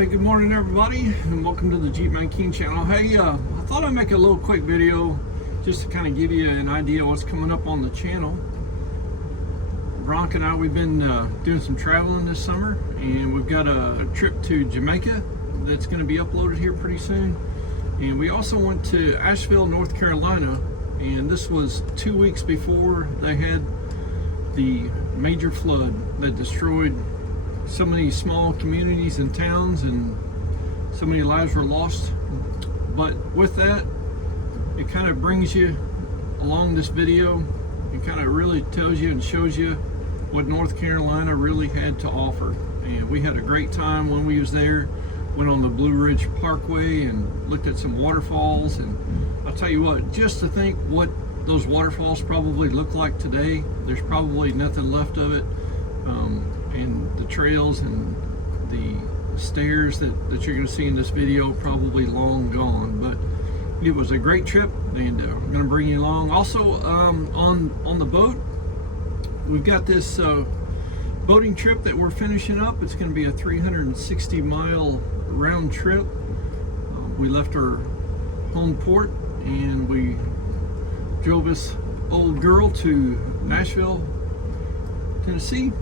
Hey, good morning everybody, and welcome to the Jeepmanking channel. Hey, I thought I'd make a little quick video just to kind of give you an idea of what's coming up on the channel. Bronk and I, we've been doing some traveling this summer, and we've got a trip to Jamaica that's going to be uploaded here pretty soon. And we also went to Asheville, North Carolina, and this was 2 weeks before they had the major flood that destroyed so many small communities and towns, and so many lives were lost. But with that, it kind of brings you along this video. It kind of really tells you and shows you what North Carolina really had to offer. And we had a great time when we was there. Went on the Blue Ridge Parkway and looked at some waterfalls, and I'll tell you what, just to think what those waterfalls probably look like today, there's probably nothing left of it. And the trails and the stairs that you're going to see in this video probably long gone. But it was a great trip, and I'm going to bring you along. Also, on the boat, we've got this boating trip that we're finishing up. It's going to be a 360-mile round trip. We left our home port and we drove this old girl to Nashville, Tennessee,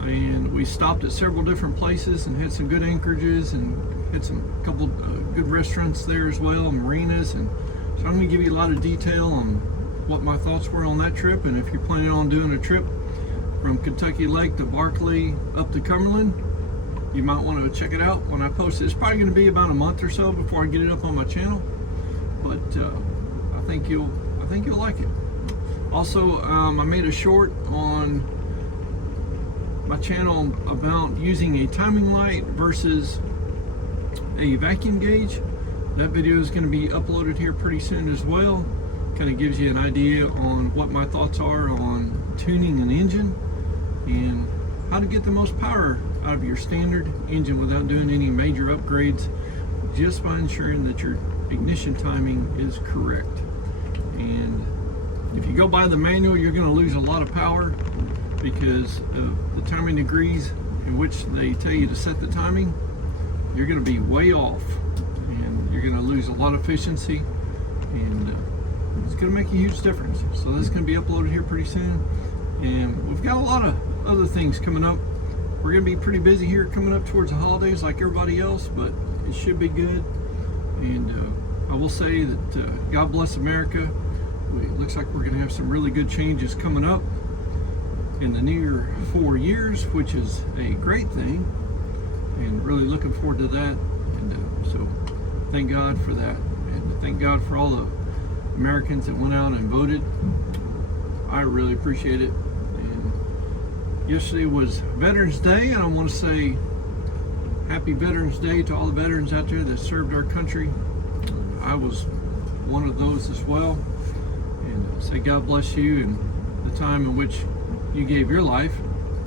and we stopped at several different places and had some good anchorages and had some couple good restaurants there as well, marinas. And so I'm going to give you a lot of detail on what my thoughts were on that trip. And if you're planning on doing a trip from Kentucky Lake to Barkley up to Cumberland, you might want to check it out when I post it. It's probably going to be about a month or so before I get it up on my channel, but I think you'll like it. Also, I made a short on my channel about using a timing light versus a vacuum gauge. That video is going to be uploaded here pretty soon as well. Kind of gives you an idea on what my thoughts are on tuning an engine and how to get the most power out of your standard engine without doing any major upgrades, just by ensuring that your ignition timing is correct. And if you go by the manual, you're going to lose a lot of power because of the timing degrees in which they tell you to set the timing. You're going to be way off, and you're going to lose a lot of efficiency, and it's going to make a huge difference. So this is going to be uploaded here pretty soon, and we've got a lot of other things coming up. We're going to be pretty busy here coming up towards the holidays like everybody else, but it should be good. And I will say that God bless America. It looks like we're going to have some really good changes coming up in the near 4 years, which is a great thing, and really looking forward to that. And so thank God for that, and thank God for all the Americans that went out and voted. I really appreciate it. And yesterday was Veterans Day, and I want to say happy Veterans Day to all the veterans out there that served our country. I was one of those as well, and say God bless you and the time in which you gave your life,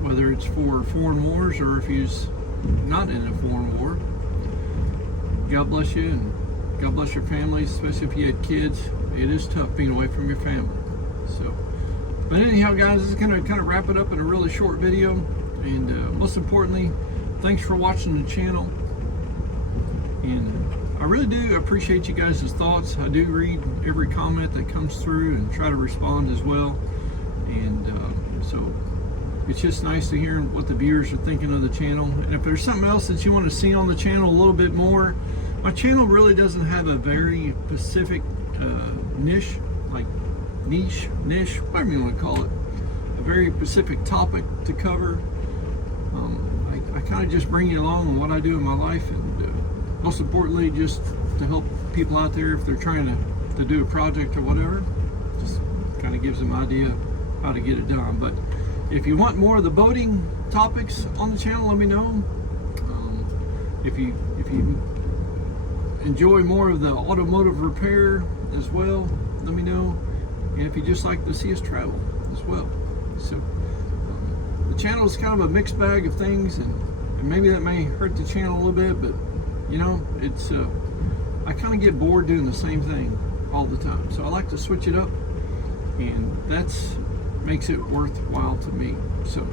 whether it's for foreign wars or if you're not in a foreign war. God bless you, and God bless your families, especially if you had kids. It is tough being away from your family. So, but anyhow, guys, this is going to kind of wrap it up in a really short video. And most importantly, thanks for watching the channel. And I really do appreciate you guys' thoughts. I do read every comment that comes through and try to respond as well. And so it's just nice to hear what the viewers are thinking of the channel. And if there's something else that you want to see on the channel a little bit more, my channel really doesn't have a very specific niche, whatever you want to call it, a very specific topic to cover. I kind of just bring you along on what I do in my life, and most importantly, just to help people out there if they're trying to do a project or whatever. Just kind of gives them an idea how to get it done. But if you want more of the boating topics on the channel, let me know. If you enjoy more of the automotive repair as well, let me know. And if you just like to see us travel as well. So the channel is kind of a mixed bag of things, and maybe that may hurt the channel a little bit, but you know, it's I kind of get bored doing the same thing all the time, so I like to switch it up, and that's makes it worthwhile to me. So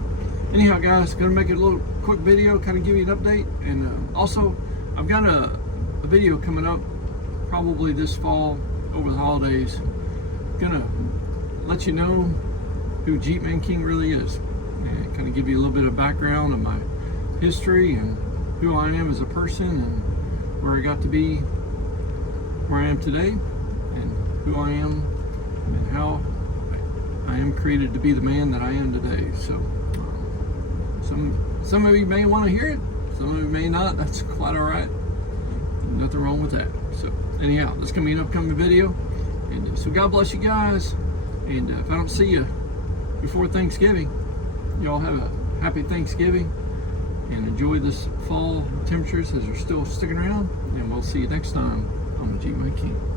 anyhow, guys, gonna make it a little quick video, kind of give you an update. And also I've got a video coming up probably this fall over the holidays. Gonna let you know who Jeepmanking really is, and kind of give you a little bit of background of my history and who I am as a person and where I got to be where I am today, and who I am and how I am created to be the man that I am today. So some of you may want to hear it, some of you may not. That's quite all right. Nothing wrong with that. So anyhow, this is gonna be an upcoming video, and so God bless you guys. And if I don't see you before Thanksgiving, y'all have a happy Thanksgiving and enjoy this fall temperatures as they're still sticking around. And we'll see you next time on the Jeepmanking.